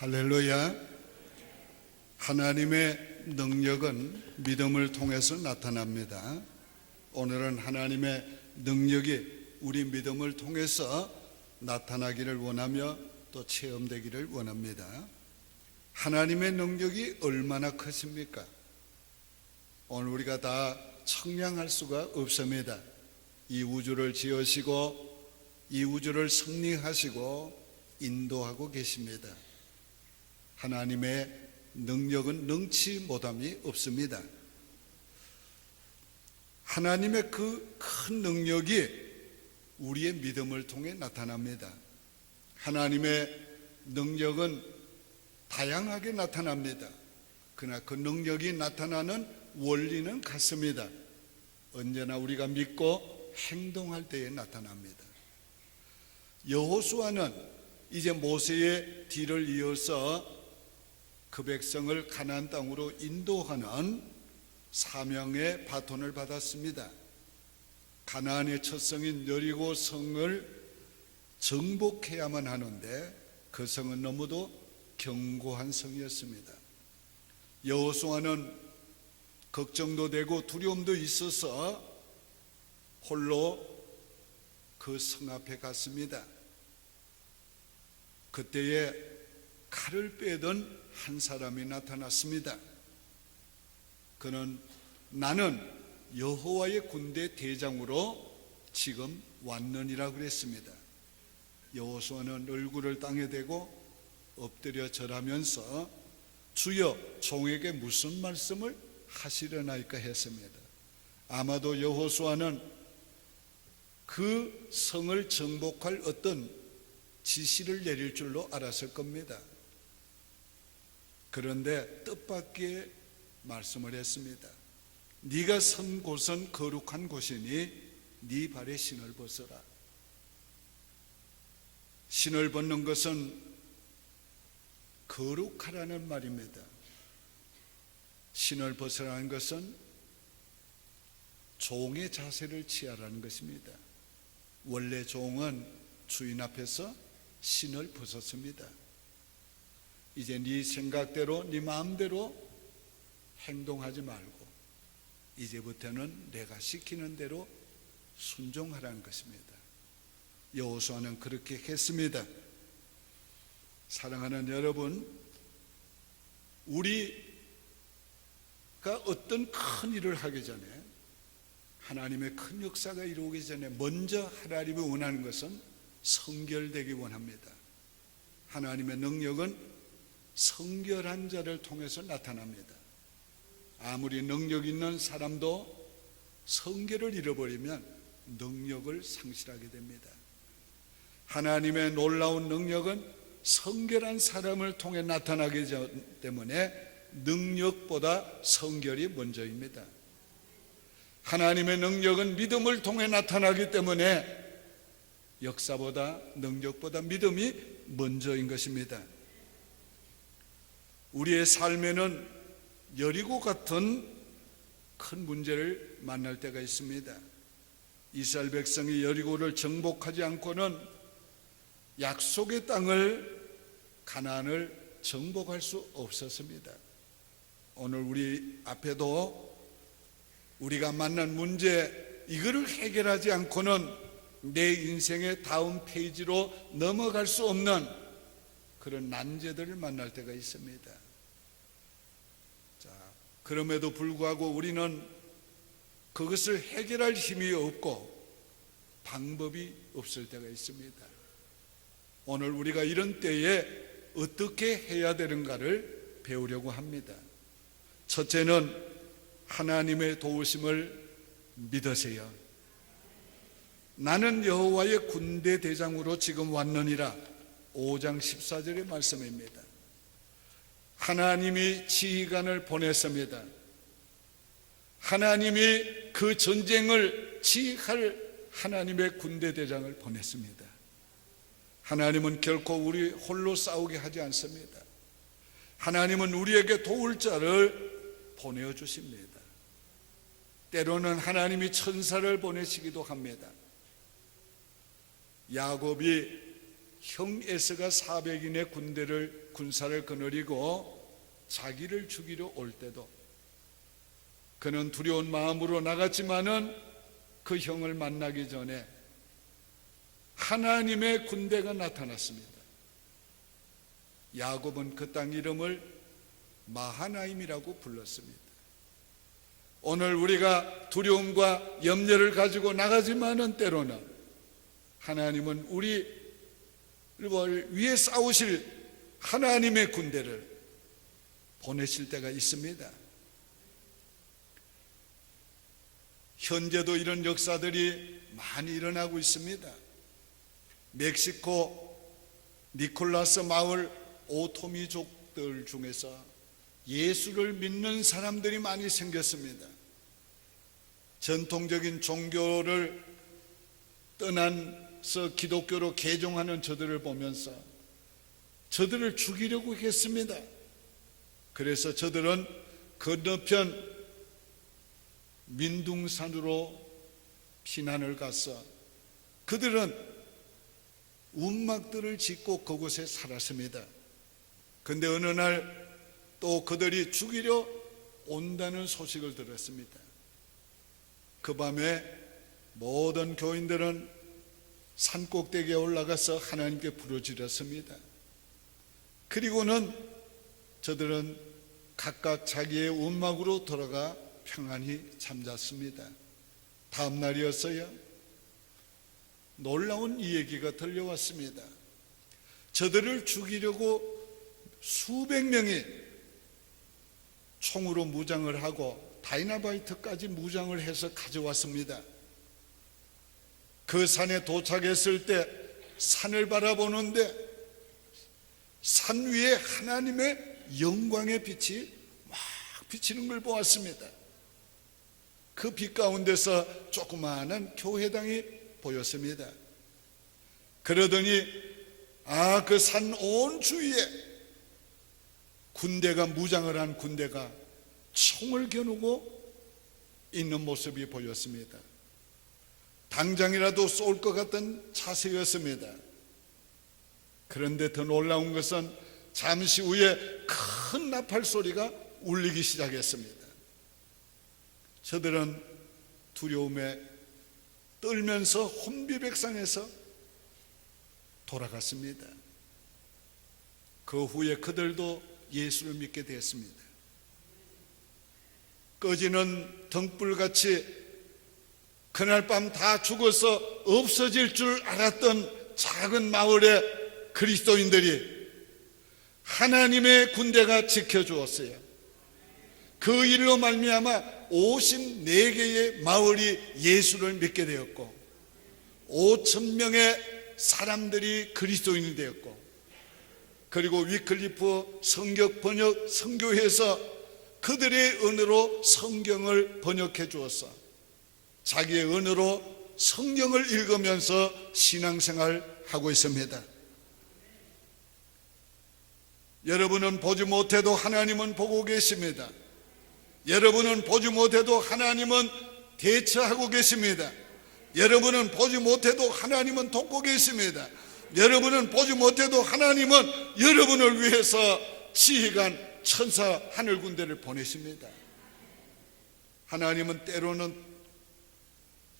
할렐루야. 하나님의 능력은 믿음을 통해서 나타납니다. 오늘은 하나님의 능력이 우리 믿음을 통해서 나타나기를 원하며 또 체험되기를 원합니다. 하나님의 능력이 얼마나 크십니까? 오늘 우리가 다 청량할 수가 없습니다. 이 우주를 지으시고 이 우주를 승리하시고 인도하고 계십니다. 하나님의 능력은 능치 못함이 없습니다. 하나님의 그 큰 능력이 우리의 믿음을 통해 나타납니다. 하나님의 능력은 다양하게 나타납니다. 그러나 그 능력이 나타나는 원리는 같습니다. 언제나 우리가 믿고 행동할 때에 나타납니다. 여호수아는 이제 모세의 뒤를 이어서 그 백성을 가나안 땅으로 인도하는 사명의 바톤을 받았습니다. 가나안의 첫 성인 여리고 성을 정복해야만 하는데 그 성은 너무도 견고한 성이었습니다. 여호수아는 걱정도 되고 두려움도 있어서 홀로 그 성 앞에 갔습니다. 그때에 칼을 빼던 한 사람이 나타났습니다. 그는 나는 여호와의 군대 대장으로 지금 왔느니라 그랬습니다. 여호수아는 얼굴을 땅에 대고 엎드려 절하면서 주여 종에게 무슨 말씀을 하시려나이까 했습니다. 아마도 여호수아는 그 성을 정복할 어떤 지시를 내릴 줄로 알았을 겁니다. 그런데 뜻밖의 말씀을 했습니다. 네가 선 곳은 거룩한 곳이니 네 발에 신을 벗어라. 신을 벗는 것은 거룩하라는 말입니다. 신을 벗으라는 것은 종의 자세를 취하라는 것입니다. 원래 종은 주인 앞에서 신을 벗었습니다. 이제 네 생각대로 네 마음대로 행동하지 말고 이제부터는 내가 시키는 대로 순종하라는 것입니다. 여호수아는 그렇게 했습니다. 사랑하는 여러분, 우리가 어떤 큰 일을 하기 전에 하나님의 큰 역사가 이루어지기 전에 먼저 하나님이 원하는 것은 성결되기 원합니다. 하나님의 능력은 성결한 자를 통해서 나타납니다. 아무리 능력 있는 사람도 성결을 잃어버리면 능력을 상실하게 됩니다. 하나님의 놀라운 능력은 성결한 사람을 통해 나타나기 때문에 능력보다 성결이 먼저입니다. 하나님의 능력은 믿음을 통해 나타나기 때문에 역사보다 능력보다 믿음이 먼저인 것입니다. 우리의 삶에는 여리고 같은 큰 문제를 만날 때가 있습니다. 이스라엘 백성이 여리고를 정복하지 않고는 약속의 땅을 가나안을 정복할 수 없었습니다. 오늘 우리 앞에도 우리가 만난 문제 이거를 해결하지 않고는 내 인생의 다음 페이지로 넘어갈 수 없는 그런 난제들을 만날 때가 있습니다. 자, 그럼에도 불구하고 우리는 그것을 해결할 힘이 없고 방법이 없을 때가 있습니다. 오늘 우리가 이런 때에 어떻게 해야 되는가를 배우려고 합니다. 첫째는 하나님의 도우심을 믿으세요. 나는 여호와의 군대 대장으로 지금 왔느니라. 5장 14절의 말씀입니다. 하나님이 지휘관을 보냈습니다. 하나님이 그 전쟁을 지휘할 하나님의 군대 대장을 보냈습니다. 하나님은 결코 우리 홀로 싸우게 하지 않습니다. 하나님은 우리에게 도울 자를 보내주십니다. 때로는 하나님이 천사를 보내시기도 합니다. 야곱이 형 에서가 400인의 군사를 거느리고 자기를 죽이려 올 때도 그는 두려운 마음으로 나갔지만은 그 형을 만나기 전에 하나님의 군대가 나타났습니다. 야곱은 그 땅 이름을 마하나임이라고 불렀습니다. 오늘 우리가 두려움과 염려를 가지고 나가지만은 때로는 하나님은 우리를 위해 싸우실 하나님의 군대를 보내실 때가 있습니다. 현재도 이런 역사들이 많이 일어나고 있습니다. 멕시코 니콜라스 마을 오토미족들 중에서 예수를 믿는 사람들이 많이 생겼습니다. 전통적인 종교를 떠나서 기독교로 개종하는 저들을 보면서 저들을 죽이려고 했습니다. 그래서 저들은 건너편 민둥산으로 피난을 가서 그들은 움막들을 짓고 그곳에 살았습니다. 그런데 어느 날 또 그들이 죽이려 온다는 소식을 들었습니다. 그 밤에 모든 교인들은 산꼭대기에 올라가서 하나님께 부르짖었습니다. 그리고는 저들은 각각 자기의 움막으로 돌아가 평안히 잠잤습니다. 다음 날이었어요. 놀라운 이 얘기가 들려왔습니다. 저들을 죽이려고 수백 명이 총으로 무장을 하고 다이나마이트까지 무장을 해서 가져왔습니다. 그 산에 도착했을 때 산을 바라보는데 산 위에 하나님의 영광의 빛이 막 비치는 걸 보았습니다. 그 빛 가운데서 조그마한 교회당이 보였습니다. 그러더니 그 산 온 주위에 군대가, 무장을 한 군대가 총을 겨누고 있는 모습이 보였습니다. 당장이라도 쏠 것 같던 자세였습니다. 그런데 더 놀라운 것은 잠시 후에 큰 나팔 소리가 울리기 시작했습니다. 저들은 두려움에 떨면서 혼비백산해서 돌아갔습니다. 그 후에 그들도 예수를 믿게 되었습니다. 꺼지는 등불같이 그날 밤 다 죽어서 없어질 줄 알았던 작은 마을의 그리스도인들이 하나님의 군대가 지켜주었어요. 그 일로 말미암아 54개의 마을이 예수를 믿게 되었고 5,000명의 사람들이 그리스도인이 되었고, 그리고 위클리프 성경 번역 선교회에서 그들의 언어로 성경을 번역해 주었어 자기의 언어로 성경을 읽으면서 신앙생활하고 있습니다. 여러분은 보지 못해도 하나님은 보고 계십니다. 여러분은 보지 못해도 하나님은 대처하고 계십니다. 여러분은 보지 못해도 하나님은 돕고 계십니다. 여러분은 보지 못해도 하나님은 여러분을 위해서 지휘관 천사 하늘 군대를 보내십니다. 하나님은 때로는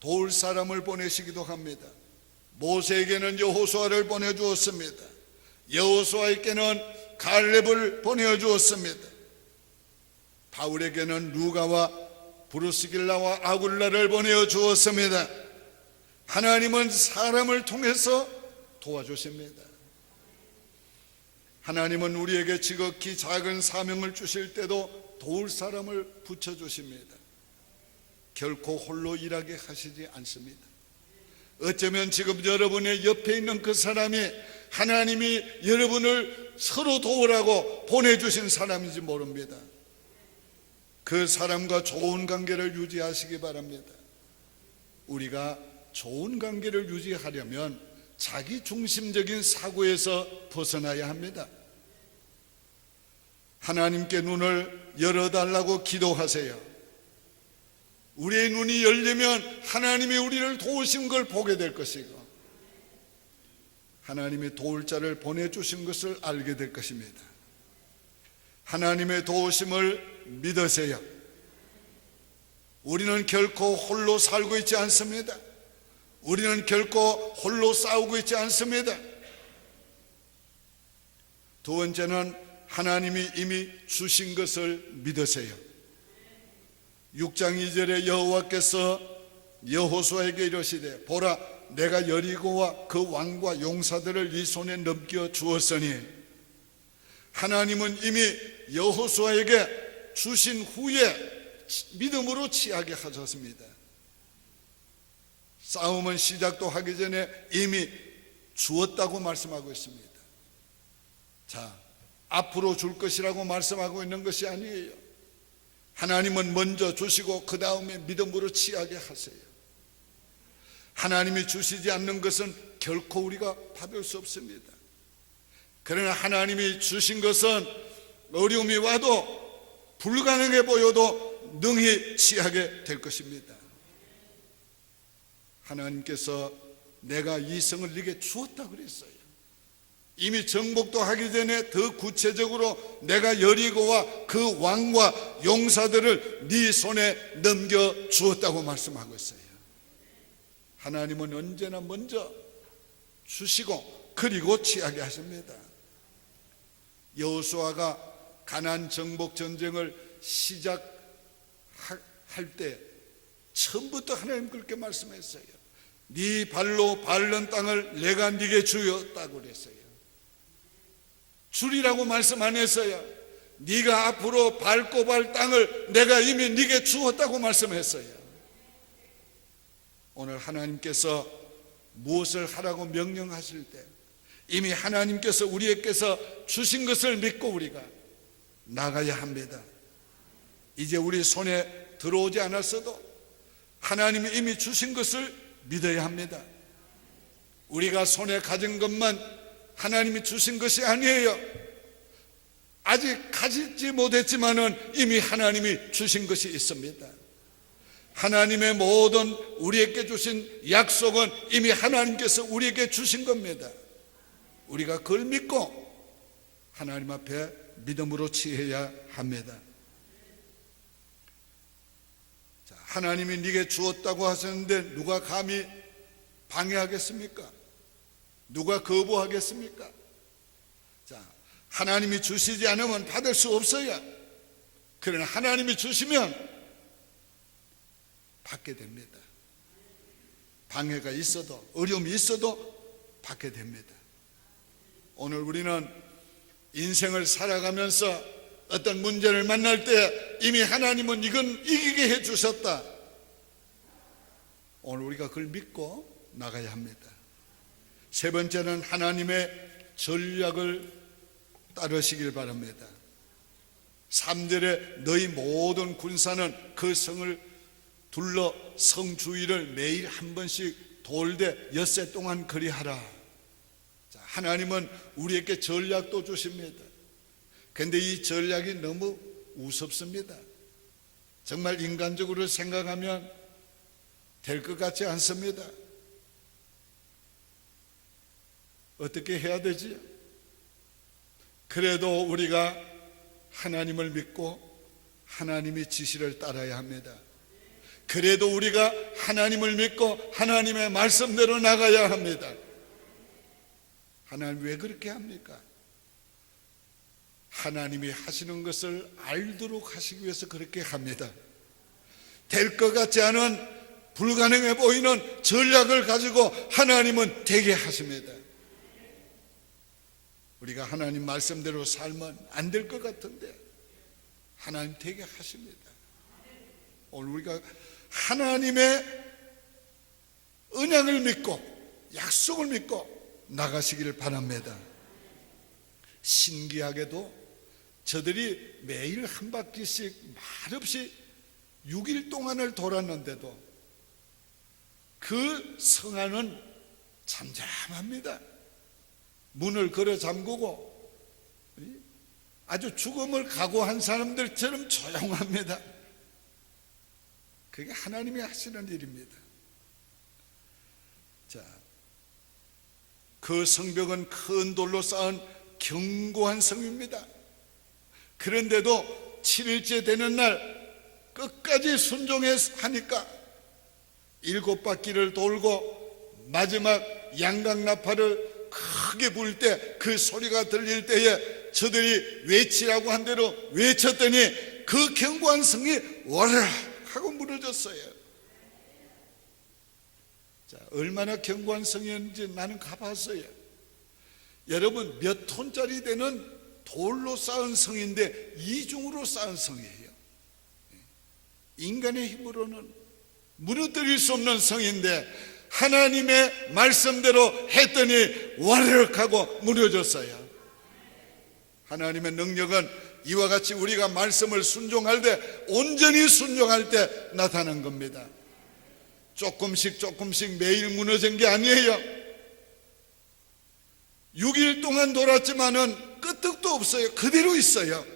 도울 사람을 보내시기도 합니다. 모세에게는 여호수아를 보내주었습니다. 여호수아에게는 갈렙을 보내주었습니다. 바울에게는 루가와 브루스길라와 아굴라를 보내주었습니다. 하나님은 사람을 통해서 도와주십니다. 하나님은 우리에게 지극히 작은 사명을 주실 때도 도울 사람을 붙여주십니다. 결코 홀로 일하게 하시지 않습니다. 어쩌면 지금 여러분의 옆에 있는 그 사람이 하나님이 여러분을 서로 도우라고 보내주신 사람인지 모릅니다. 그 사람과 좋은 관계를 유지하시기 바랍니다. 우리가 좋은 관계를 유지하려면 자기 중심적인 사고에서 벗어나야 합니다. 하나님께 눈을 열어달라고 기도하세요. 우리의 눈이 열리면 하나님이 우리를 도우신 걸 보게 될 것이고, 하나님이 도울 자를 보내주신 것을 알게 될 것입니다. 하나님의 도우심을 믿으세요. 우리는 결코 홀로 살고 있지 않습니다. 우리는 결코 홀로 싸우고 있지 않습니다. 두 번째는 하나님이 이미 주신 것을 믿으세요. 6장 2절에 여호와께서 여호수아에게 이르시되 보라 내가 여리고와 그 왕과 용사들을 네 손에 넘겨 주었으니, 하나님은 이미 여호수아에게 주신 후에 믿음으로 취하게 하셨습니다. 싸움은 시작도 하기 전에 이미 주었다고 말씀하고 있습니다. 자, 앞으로 줄 것이라고 말씀하고 있는 것이 아니에요. 하나님은 먼저 주시고 그 다음에 믿음으로 취하게 하세요. 하나님이 주시지 않는 것은 결코 우리가 받을 수 없습니다. 그러나 하나님이 주신 것은 어려움이 와도 불가능해 보여도 능히 취하게 될 것입니다. 하나님께서 내가 이 성을 네게 주었다 그랬어요. 이미 정복도 하기 전에 더 구체적으로 내가 여리고와 그 왕과 용사들을 네 손에 넘겨 주었다고 말씀하고 있어요. 하나님은 언제나 먼저 주시고 그리고 취하게 하십니다. 여호수아가 가나안 정복 전쟁을 시작할 때 처음부터 하나님 그렇게 말씀했어요. 네 발로 밟는 땅을 내가 네게 주었다고 그랬어요. 주리라고 말씀 안 했어요. 네가 앞으로 밟고 발 땅을 내가 이미 네게 주었다고 말씀했어요. 오늘 하나님께서 무엇을 하라고 명령하실 때 이미 하나님께서 우리에게서 주신 것을 믿고 우리가 나가야 합니다. 이제 우리 손에 들어오지 않았어도 하나님이 이미 주신 것을 믿어야 합니다. 우리가 손에 가진 것만 하나님이 주신 것이 아니에요. 아직 가지지 못했지만은 이미 하나님이 주신 것이 있습니다. 하나님의 모든 우리에게 주신 약속은 이미 하나님께서 우리에게 주신 겁니다. 우리가 그걸 믿고 하나님 앞에 믿음으로 취해야 합니다. 자, 하나님이 네게 주었다고 하셨는데 누가 감히 방해하겠습니까? 누가 거부하겠습니까? 자, 하나님이 주시지 않으면 받을 수 없어요. 그러나 하나님이 주시면 받게 됩니다. 방해가 있어도 어려움이 있어도 받게 됩니다. 오늘 우리는 인생을 살아가면서 어떤 문제를 만날 때 이미 하나님은 이건 이기게 해주셨다. 오늘 우리가 그걸 믿고 나가야 합니다. 세 번째는 하나님의 전략을 따르시길 바랍니다. 3절에 너희 모든 군사는 그 성을 둘러 성 주위를 매일 한 번씩 돌되 엿새 동안 그리하라. 자, 하나님은 우리에게 전략도 주십니다. 그런데 이 전략이 너무 우습습니다. 정말 인간적으로 생각하면 될 것 같지 않습니다. 어떻게 해야 되지? 그래도 우리가 하나님을 믿고 하나님의 지시를 따라야 합니다. 그래도 우리가 하나님을 믿고 하나님의 말씀대로 나가야 합니다. 하나님 왜 그렇게 합니까? 하나님이 하시는 것을 알도록 하시기 위해서 그렇게 합니다. 될 것 같지 않은 불가능해 보이는 전략을 가지고 하나님은 되게 하십니다. 우리가 하나님 말씀대로 살면 안 될 것 같은데 하나님 되게 하십니다. 오늘 우리가 하나님의 언약을 믿고 약속을 믿고 나가시기를 바랍니다. 신기하게도 저들이 매일 한 바퀴씩 말없이 6일 동안을 돌았는데도 그 성 안은 잠잠합니다. 문을 걸어 잠그고 아주 죽음을 각오한 사람들처럼 조용합니다. 그게 하나님이 하시는 일입니다. 자, 그 성벽은 큰 돌로 쌓은 견고한 성입니다. 그런데도 7일째 되는 날 끝까지 순종하니까 7바퀴를 돌고 마지막 양강나팔을 크게 불 때 그 소리가 들릴 때에 저들이 외치라고 한 대로 외쳤더니 그 견고한 성이 와르르 하고 무너졌어요. 자, 얼마나 견고한 성이었는지 나는 가봤어요. 여러분, 몇 톤짜리 되는 돌로 쌓은 성인데 이중으로 쌓은 성이에요. 인간의 힘으로는 무너뜨릴 수 없는 성인데 하나님의 말씀대로 했더니 와르륵 하고 무너졌어요. 하나님의 능력은 이와 같이 우리가 말씀을 순종할 때, 온전히 순종할 때 나타난 겁니다. 조금씩 매일 무너진 게 아니에요. 6일 동안 돌았지만은 끄떡도 없어요. 그대로 있어요.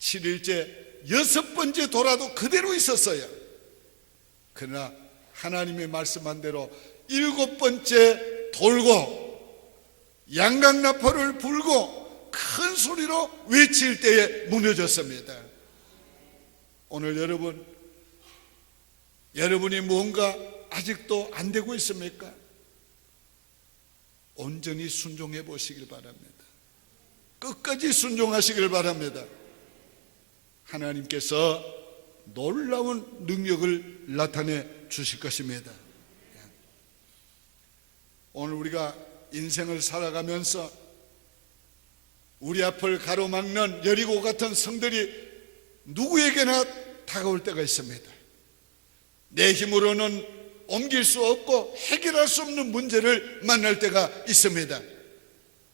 7일째 6번째 돌아도 그대로 있었어요. 그러나 하나님의 말씀한 대로 7번째 돌고 양강나팔을 불고 큰 소리로 외칠 때에 무너졌습니다. 오늘 여러분이 뭔가 아직도 안 되고 있습니까? 온전히 순종해 보시길 바랍니다. 끝까지 순종하시길 바랍니다. 하나님께서 놀라운 능력을 나타내 주실 것입니다. 오늘 우리가 인생을 살아가면서 우리 앞을 가로막는 여리고 같은 성들이 누구에게나 다가올 때가 있습니다. 내 힘으로는 옮길 수 없고 해결할 수 없는 문제를 만날 때가 있습니다.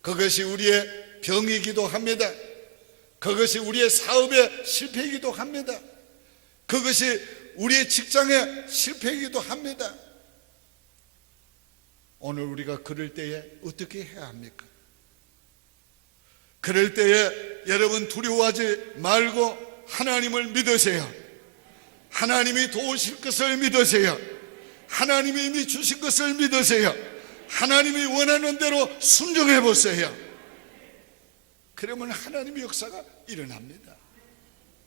그것이 우리의 병이기도 합니다. 그것이 우리의 사업의 실패이기도 합니다. 그것이 우리의 직장의 실패이기도 합니다. 오늘 우리가 그럴 때에 어떻게 해야 합니까? 그럴 때에 여러분 두려워하지 말고 하나님을 믿으세요. 하나님이 도우실 것을 믿으세요. 하나님이 이미 주신 것을 믿으세요. 하나님이 원하는 대로 순종해 보세요. 그러면 하나님의 역사가 일어납니다.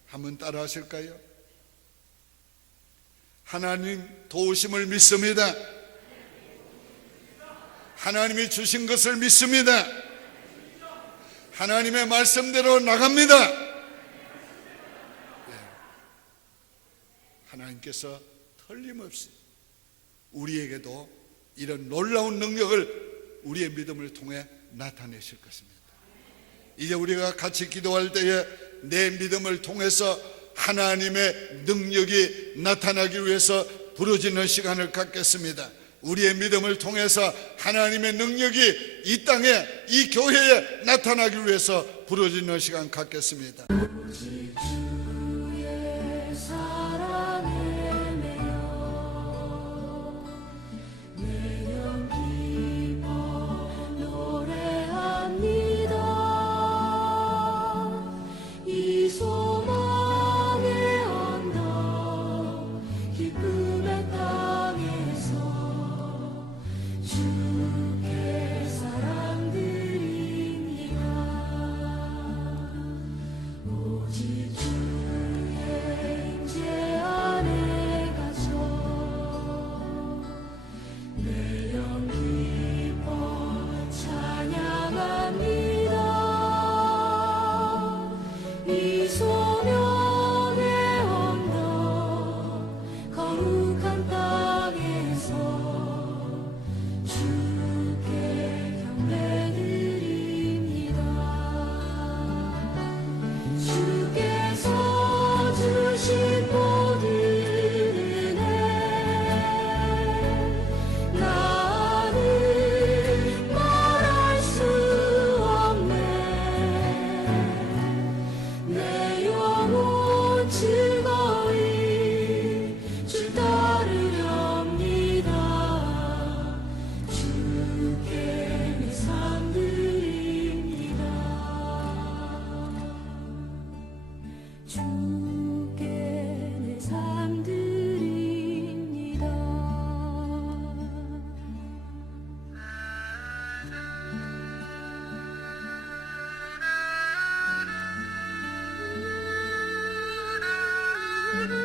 한번 따라 하실까요? 하나님 도우심을 믿습니다. 하나님이 주신 것을 믿습니다. 하나님의 말씀대로 나갑니다. 하나님께서 틀림없이 우리에게도 이런 놀라운 능력을 우리의 믿음을 통해 나타내실 것입니다. 이제 우리가 같이 기도할 때에 내 믿음을 통해서 하나님의 능력이 나타나기 위해서 부르짖는 시간을 갖겠습니다. 우리의 믿음을 통해서 하나님의 능력이 이 땅에, 이 교회에 나타나기 위해서 부르짖는 시간 갖겠습니다. 주